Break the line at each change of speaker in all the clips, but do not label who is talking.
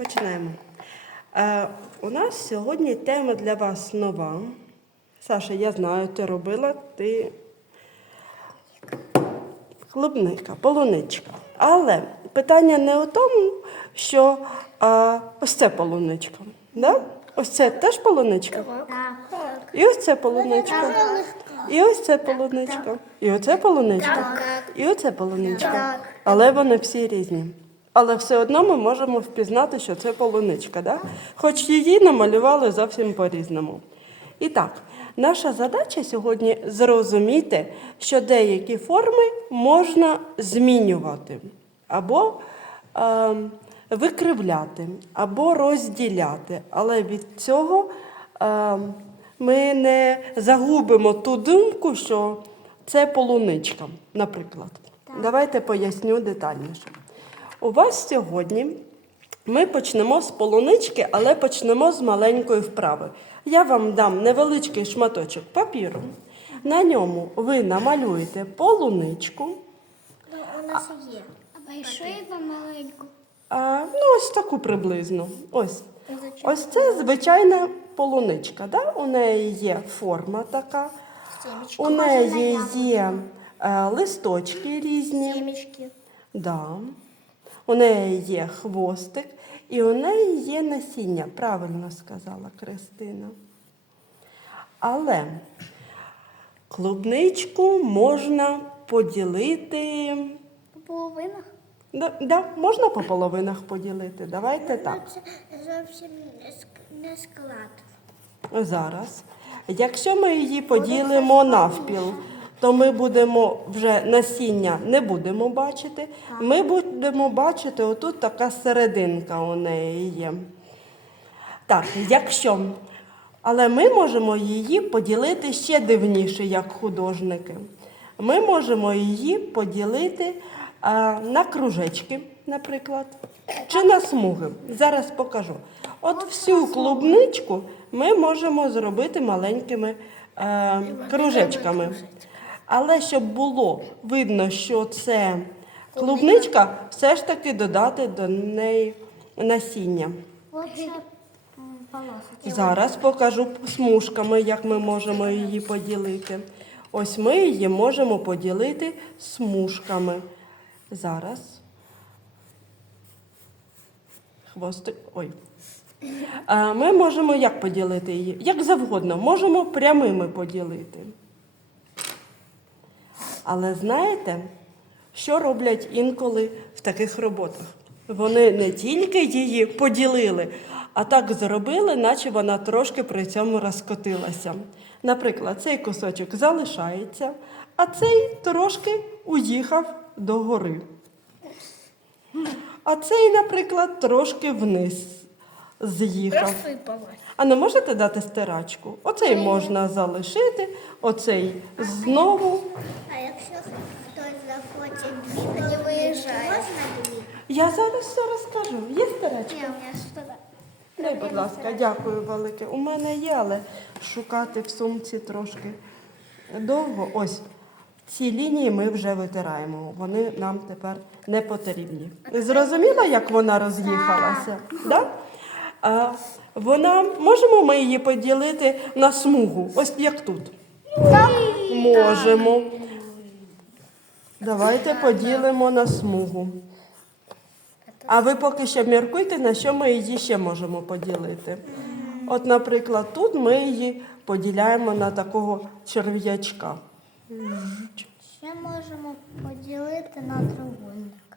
Починаємо. Е, у нас сьогодні тема для вас нова. Саша, я знаю, ти робила, ти клубника, полуничка. Але питання не у тому, що а, ось це полуничка. Да? Ось це теж полуничка.
Так.
І ось це полуничка. І ось це полуничка. І оце полуничка. І оце полуничка. Але вони всі різні. Але все одно ми можемо впізнати, що це полуничка, да? хоч її намалювали зовсім по-різному. І так, наша задача сьогодні зрозуміти, що деякі форми можна змінювати або е, викривляти, або розділяти. Але від цього е, ми не загубимо ту думку, що це полуничка, наприклад. Давайте поясню детальніше. У вас сьогодні ми почнемо з полунички, але почнемо з маленької вправи. Я вам дам невеличкий шматочок папіру. На ньому ви намалюєте полуничку.
У нас є. А маленьку.
А, ну, ось таку приблизно. Ось. Ось це звичайна полуничка. Да? У неї є форма така, у неї є е, листочки різні.
Семечки.
Да. У неї є хвостик і у неї є насіння, правильно сказала Кристина. Але клубничку можна поділити.
По половинах?
Да, да, можна по половинах поділити. Давайте так.
Це зовсім не склад.
Зараз. Якщо ми її поділимо навпіл, то ми будемо вже насіння не будемо бачити. Ми будемо бачити, отут така серединка у неї є. Так, якщо. Але ми можемо її поділити ще дивніше, як художники. Ми можемо її поділити а, на кружечки, наприклад, чи на смуги. Зараз покажу. От всю клубничку ми можемо зробити маленькими е, кружечками. Але щоб було видно, що це клубничка, все ж таки додати до неї насіння. Зараз покажу смужками, як ми можемо її поділити. Ось ми її можемо поділити смужками. Зараз. Хвостик. Ой. Ми можемо як поділити її? Як завгодно, можемо прямими поділити. Але знаєте, що роблять інколи в таких роботах? Вони не тільки її поділили, а так зробили, наче вона трошки при цьому розкотилася. Наприклад, цей кусочок залишається, а цей трошки уїхав до гори. А цей, наприклад, трошки вниз з'їхав.
Розсипалась.
А не можете дати стирачку? Оцей можна залишити, оцей знову.
А якщо хтось захоче бігати, не виїжджає. Можна дві?
Я зараз все розкажу. Є стирачка?
Ні, у мене сюди.
Дай, будь ласка, дякую велике. У мене є, але шукати в сумці трошки довго. Ось ці лінії ми вже витираємо. Вони нам тепер не потрібні. Зрозуміла, як вона роз'їхалася? Да? А, вона можемо ми її поділити на смугу, ось як тут. Можемо. Давайте поділимо на смугу. А ви поки що міркуйте, на що ми її ще можемо поділити. От, наприклад, тут ми її поділяємо на такого черв'ячка.
Ще можемо поділити на треугольники.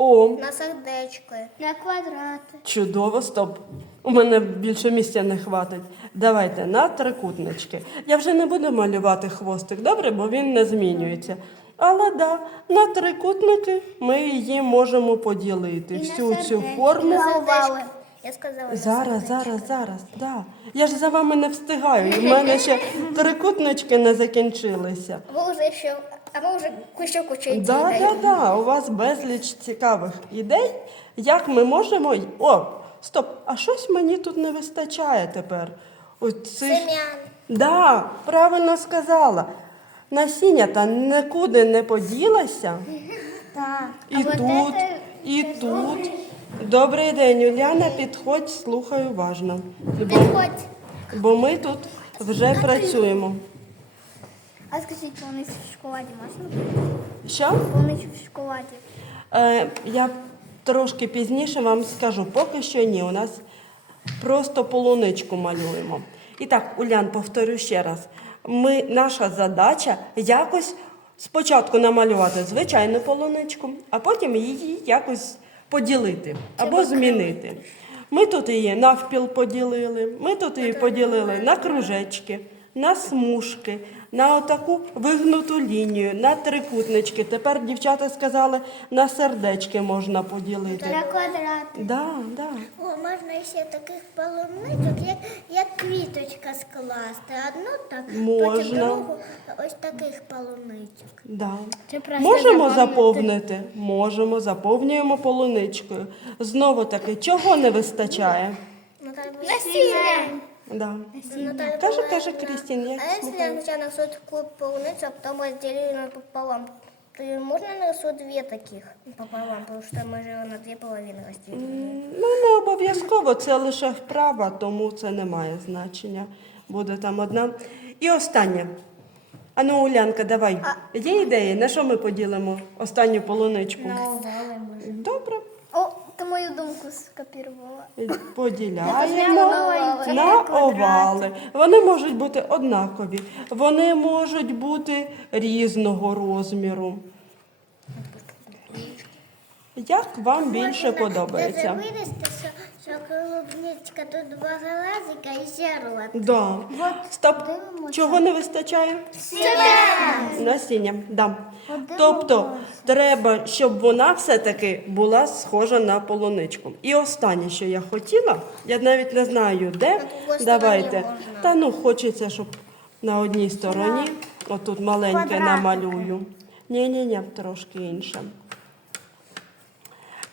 О,
На сердечко. На квадрати.
чудово, стоп. У мене більше місця не хватить. Давайте на трикутнички. Я вже не буду малювати хвостик, добре, бо він не змінюється. Але да, на трикутники ми її можемо поділити. Всю цю форму.
Сердечко. Я сказала. на
Зараз,
сердечко.
зараз, зараз, да. Я ж за вами не встигаю. і в мене ще трикутнички не закінчилися.
Ви вже ще, а ми вже кучу кучу ідей
Да, да,
даємо.
да. У вас безліч цікавих ідей, як ми можемо. О, стоп! А щось мені тут не вистачає тепер. Оцих...
Сем'ян.
Да, правильно сказала. Насіння та нікуди не поділася.
Так.
І тут, і тут. Добрий день, Уляна. Підходь, слухай уважно. Бо,
Підходь.
бо ми тут вже працюємо.
А скажіть, полуницю в шоколаді можна?
Що?
Полуницю в шоколаді.
Е, я трошки пізніше вам скажу, поки що ні. У нас просто полуничку малюємо. І так, Улян, повторю ще раз. Ми, наша задача якось спочатку намалювати звичайну полуничку, а потім її якось поділити або змінити. Ми тут її навпіл поділили, ми тут її поділили на кружечки, на смужки, на отаку вигнуту лінію, на трикутнички. Тепер дівчата сказали, на сердечки можна поділити.
На квадрати.
Да, да.
О, можна ще таких полуничок, як, як квіточка скласти. Одну так,
Можна.
потім другу ось таких полуничок.
Да. Можемо
заповнити.
заповнити? Можемо, заповнюємо полуничкою. Знову таки, чого не вистачає?
Насіння.
Да.
Наталья Павловна,
каже Крістін, я
А если
слухаю.
сначала нарисуют такую полуницу, а потом разделили пополам, то можно нарисовать две таких пополам, потому что мы же на две половины разделили.
Ну, не обов'язково, це лише вправа, тому це не має значення. Буде там одна. І останнє. Ану, Улянка, давай. Є ідеї, на що ми поділимо останню полуничку? Добре.
Ты мою думку скопірувала.
Поділяємо на овали. Вони можуть бути однакові, вони можуть бути різного розміру. Як вам більше подобається?
що, клубничка тут два глазика і ще рот.
Да. Стоп. Чого не вистачає? Насіння. Да. Тобто треба, щоб вона все-таки була схожа на полуничку. І останнє, що я хотіла, я навіть не знаю де. Давайте. Та ну хочеться, щоб на одній стороні, отут маленьке намалюю. Ні-ні-ні, трошки інше.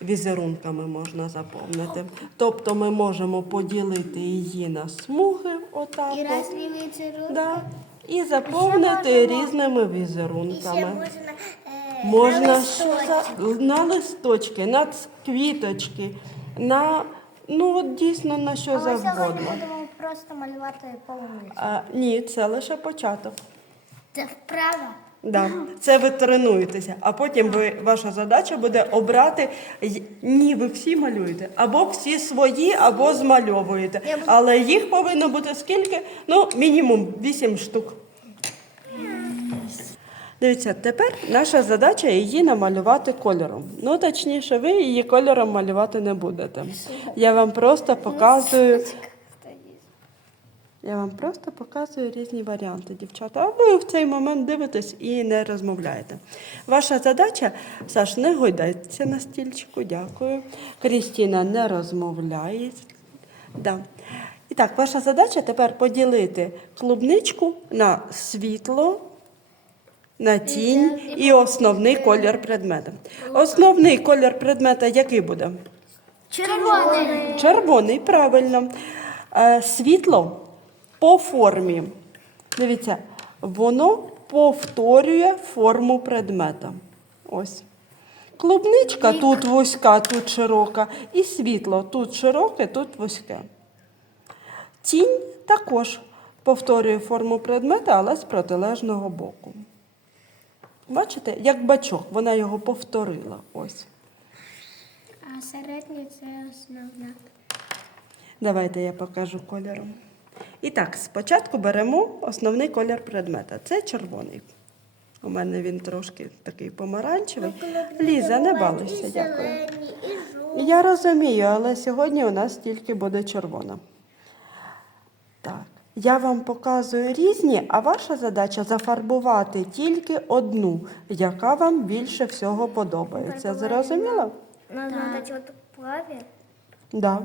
Візерунками можна заповнити. Тобто ми можемо поділити її на смуги, отак.
І розлівити руку.
Да. І заповнити різними
І
візерунками.
можна, е,
Можна
на
листочки, на квіточки, на ну от дійсно на що завгодно.
будемо просто малювати полуницю.
Ні, це лише початок.
Це вправо.
Да. Це ви тренуєтеся, а потім ви, ваша задача буде обрати. й- Ні, ви всі малюєте. Або всі свої, або змальовуєте. Але їх повинно бути скільки? Ну, мінімум 8 штук. Дивіться, тепер наша задача її намалювати кольором. Ну, точніше, ви її кольором малювати не будете. Я вам просто показую. Я вам просто показую різні варіанти, дівчата. А ви в цей момент дивитесь і не розмовляєте. Ваша задача, Саш, не гойдайтеся на стільчику, дякую. Крістіна не розмовляє. Да. І так, ваша задача тепер поділити клубничку на світло, на тінь і основний колір предмета. Основний колір предмета який буде?
Червоний.
Червоний, правильно. Е, світло по формі. Дивіться, воно повторює форму предмета. Ось. Клубничка тут вузька, тут широка, і світло тут широке, тут вузьке. Тінь також повторює форму предмета, але з протилежного боку. Бачите, як бачок, вона його повторила. Ось.
А середній це основна.
Давайте я покажу кольором. І так, спочатку беремо основний колір предмета. Це червоний. У мене він трошки такий помаранчевий. Ліза, не балуйся, дякую. Я розумію, але сьогодні у нас тільки буде червона. Так. Я вам показую різні, а ваша задача зафарбувати тільки одну, яка вам більше всього подобається. Зрозуміло?
Надо дати от праві.
Да.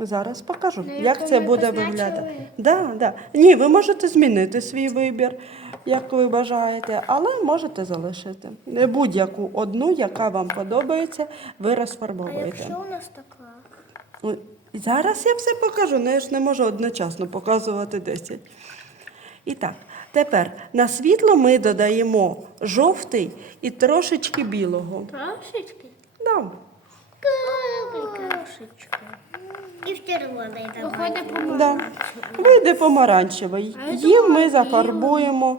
Зараз покажу,
Ну,
як це буде виглядати. Да, да. Ні, ви можете змінити свій вибір, як ви бажаєте, але можете залишити. Не будь-яку одну, яка вам подобається, ви
А
розфарбовуєте.
якщо у нас така?
Зараз я все покажу, ну я ж не можу одночасно показувати 10. І так, тепер на світло ми додаємо жовтий і трошечки білого.
Трошечки.
Да.
крышечка. И в червоной
Виходить
добавим.
Да. Вийде помаранчевий. Їм ми зафарбуємо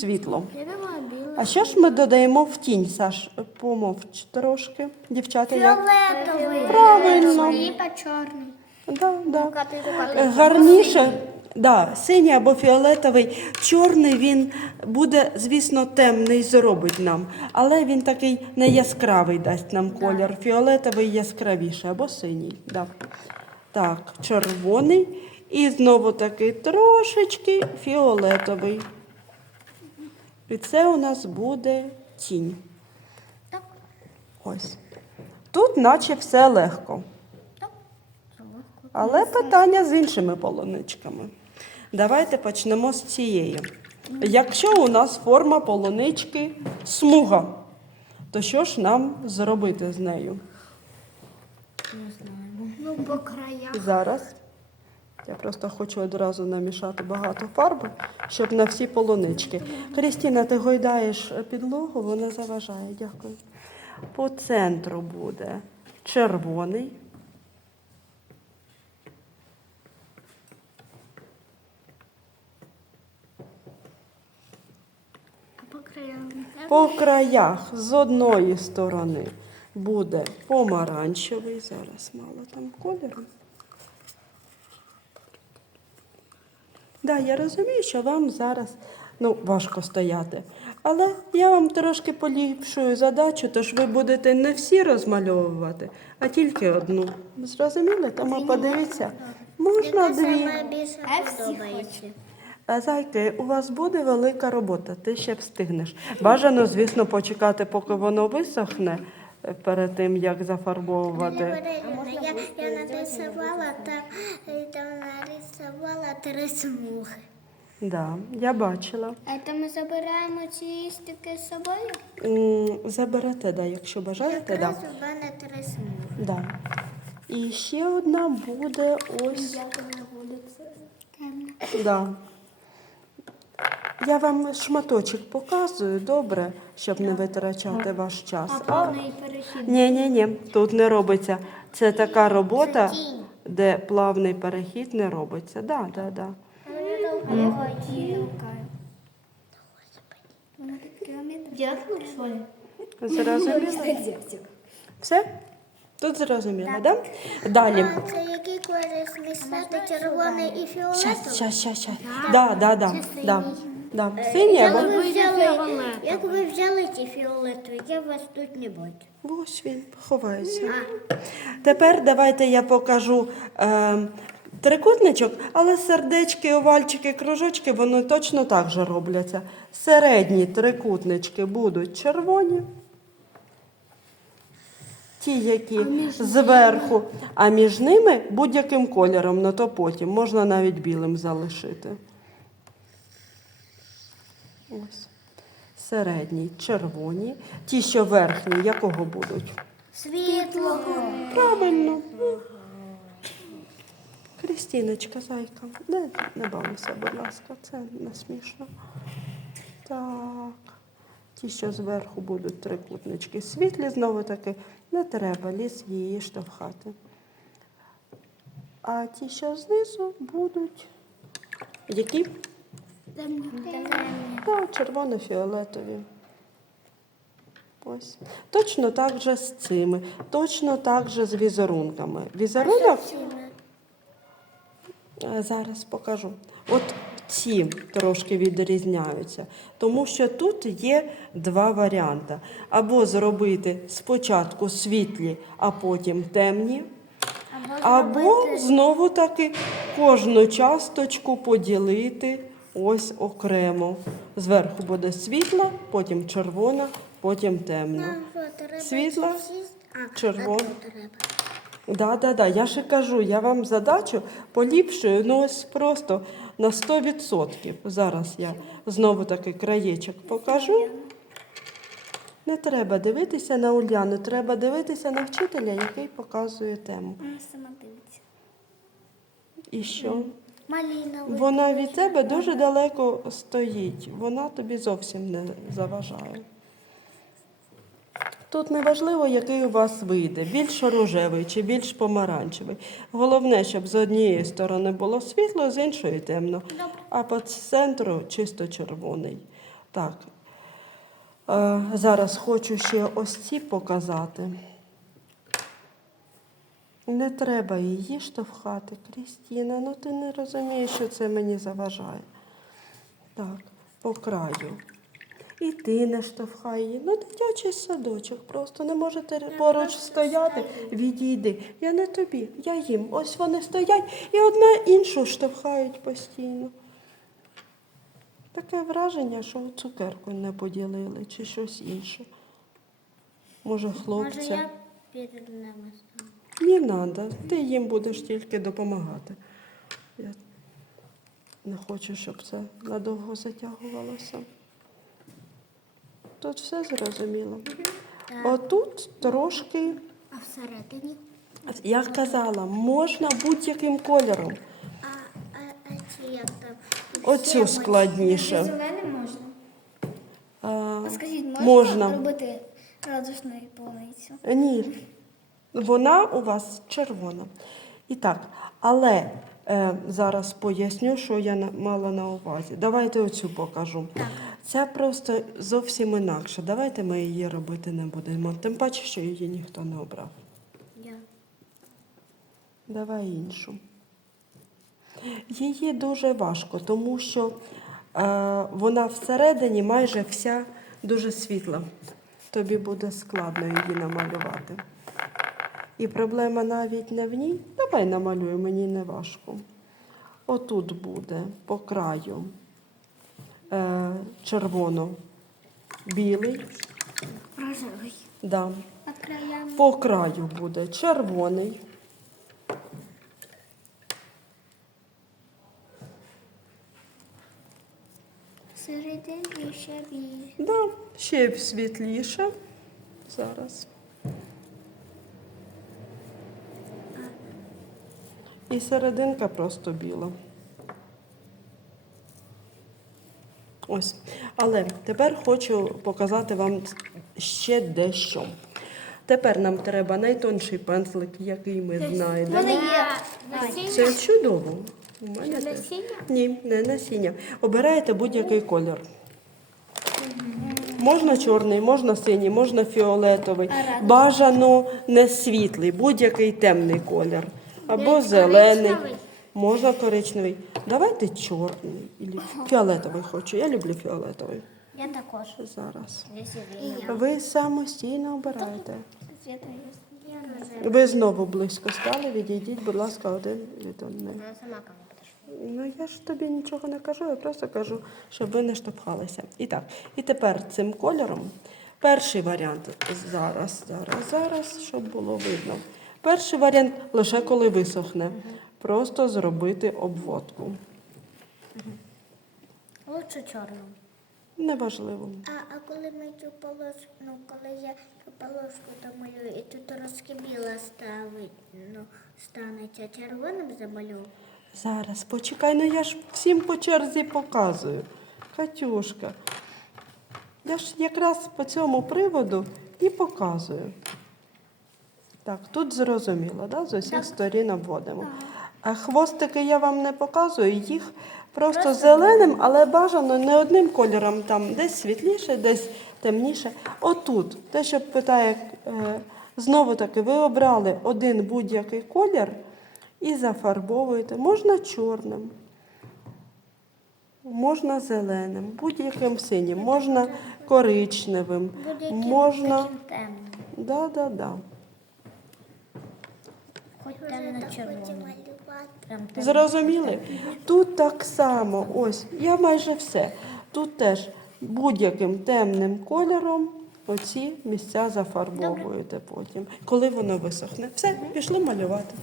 світлом.
Я думала білий.
А що ж ми додаємо в тінь, Саш? Помовч трошки. Дівчата, як?
Фиолетовый.
Правильно.
Ліпа чорний.
Да, да.
Каты, каты.
Е, Гарніше, да, синій або фіолетовий, чорний він буде, звісно, темний зробить нам, але він такий не яскравий дасть нам колір. Фіолетовий яскравіше або синій. Да. Так, червоний і знову таки трошечки фіолетовий. І це у нас буде тінь.
Так.
Ось. Тут наче все легко. Але питання з іншими полуничками. Давайте почнемо з цієї. Якщо у нас форма полунички смуга, то що ж нам зробити з нею?
Ну, по краях.
Зараз. Я просто хочу одразу намішати багато фарби, щоб на всі полунички. Крістіна, ти гойдаєш підлогу, вона заважає. Дякую. По центру буде червоний.
По краям.
По краях з одної сторони буде помаранчевий. Зараз мало там кольору. Да, я розумію, що вам зараз ну, важко стояти. Але я вам трошки поліпшую задачу, тож ви будете не всі розмальовувати, а тільки одну. Зрозуміли? Тому подивіться, можна дві.
Більше подобається.
Зайки, у вас буде велика робота, ти ще встигнеш. Бажано, звісно, почекати, поки воно висохне е, перед тим, як зафарбовувати.
Я, я нарисувала там, е, там нарисувала три смуги.
Да, я бачила.
А то ми забираємо ці стики з собою?
М, Заберете, да, якщо бажаєте, да.
Якраз у мене три смуги.
да. І ще одна буде ось. Да. Я вам шматочок показую, добре, щоб не витрачати ваш час.
А повний перехід.
Ні, ні, ні, тут не робиться. Це така робота, де плавний перехід не робиться. Да, да, да. Зрозуміло? Все? Тут зрозуміло, да? Далі.
А це який колір смішати? Червоний і
Щас,
фіолетовий?
щас, щас, щас. Да, да, да, да. Да. Синій
Як
або...
ви взяли, як ви взяли ті фіолетові, я вас тут не бачу.
Ось він ховається. Тепер давайте я покажу е, трикутничок, але сердечки, овальчики, кружочки, вони точно так же робляться. Середні трикутнички будуть червоні. Ті, які зверху, а між ними будь-яким кольором, на то потім. Можна навіть білим залишити. Ось. Середні червоні. Ті, що верхні, якого будуть?
Світлого.
Правильно. Крістіночка, зайка, не, не бавися, будь ласка, це не смішно. Так. Ті, що зверху будуть трикутнички світлі, знову таки, не треба ліс її штовхати. А ті, що знизу, будуть які? Так, червоно-фіолетові. Ось. Точно так же з цими, точно так же з візерунками. Візерунок Е, зараз покажу. От ці трошки відрізняються, тому що тут є два варіанти. Або зробити спочатку світлі, а потім темні. Або знову таки кожну часточку поділити ось окремо. Зверху буде світла, потім червона, потім темна. Світла, червона. Да, да, да. Я ще кажу, я вам задачу поліпшую, ну ось просто на 100%. Зараз я знову таки краєчок покажу. Не треба дивитися на Уляну, треба дивитися на вчителя, який показує тему.
Вона сама дивиться.
І що?
Малиновий.
Вона від тебе дуже далеко стоїть. Вона тобі зовсім не заважає. Тут не важливо, який у вас вийде, більш рожевий чи більш помаранчевий. Головне, щоб з однієї сторони було світло, з іншої темно. А по центру чисто червоний. Так. Е, зараз хочу ще ось ці показати. Не треба її штовхати, Крістіна. Ну ти не розумієш, що це мені заважає. Так, по краю. І ти не штовхай її. Ну, дитячий садочок, просто не можете поруч стояти. Відійди. Я не тобі, я їм. Ось вони стоять і одна іншу штовхають постійно. Таке враження, що цукерку не поділили чи щось інше. Може, хлопця.
Може, я перед ними стану.
Не треба, ти їм будеш тільки допомагати. Я не хочу, щоб це надовго затягувалося. Тут все зрозуміло. Отут трошки,
А всередині?
я казала, можна будь-яким кольором.
А, а, а ці як там?
Оцю складніше.
Зелене можна.
А,
Скажіть, можна,
можна.
робити радужну полуницю?
Ні, вона у вас червона. І так, але е, зараз поясню, що я на- мала на увазі. Давайте оцю покажу. Це просто зовсім інакше. Давайте ми її робити не будемо. Тим паче, що її ніхто не обрав.
Я.
Давай іншу. Її дуже важко, тому що е, вона всередині майже вся дуже світла. Тобі буде складно її намалювати. І проблема навіть не в ній. Давай намалюю, мені не важко. Отут буде по краю е, червоно-білий.
Рожевий.
Да.
А краям?
По краю буде червоний.
Всередині ще більше.
Да, ще світліше. Зараз. І серединка просто біла. Ось. Але тепер хочу показати вам ще дещо. Тепер нам треба найтонший пензлик, який ми знайдемо.
є.
Це чудово. У мене теж.
насіння?
Ні, не насіння. Обираєте будь-який колір. Можна чорний, можна синій, можна фіолетовий. Бажано не світлий, будь-який темний колір. Або зелений. Можна коричневий. Давайте чорний. Фіолетовий хочу. Я люблю фіолетовий.
Я також.
Зараз. Ви самостійно обираєте. Ви знову близько стали, відійдіть, будь ласка, один від одного.
Подошла.
Ну я ж тобі нічого не кажу, я просто кажу, щоб ви не штовхалися. І так, і тепер цим кольором. Перший варіант зараз, зараз, зараз, щоб було видно. Перший варіант лише коли висохне. Просто зробити обводку.
Лучше черным.
Неважливо.
А, а коли ми цю полоску, ну коли я цю полоску домалюю і тут трошки біла ставить, ну, станеться червоним замалюю.
Зараз почекай, ну я ж всім по черзі показую. Катюшка. Я ж якраз по цьому приводу і показую. Так, тут зрозуміло, да? з усіх сторін обводимо. А хвостики я вам не показую, їх просто, зеленим, але бажано не одним кольором, там десь світліше, десь темніше. Отут, те, що питає, е, знову таки, ви обрали один будь-який колір і зафарбовуєте. Можна чорним, можна зеленим, будь-яким синім, можна коричневим, можна.
таким темним.
Да, да, да.
Хоч темно-червоним.
Зрозуміли? Тут так само, ось, я майже все. Тут теж будь-яким темним кольором оці місця зафарбовуєте потім, коли воно висохне. Все, пішли малювати.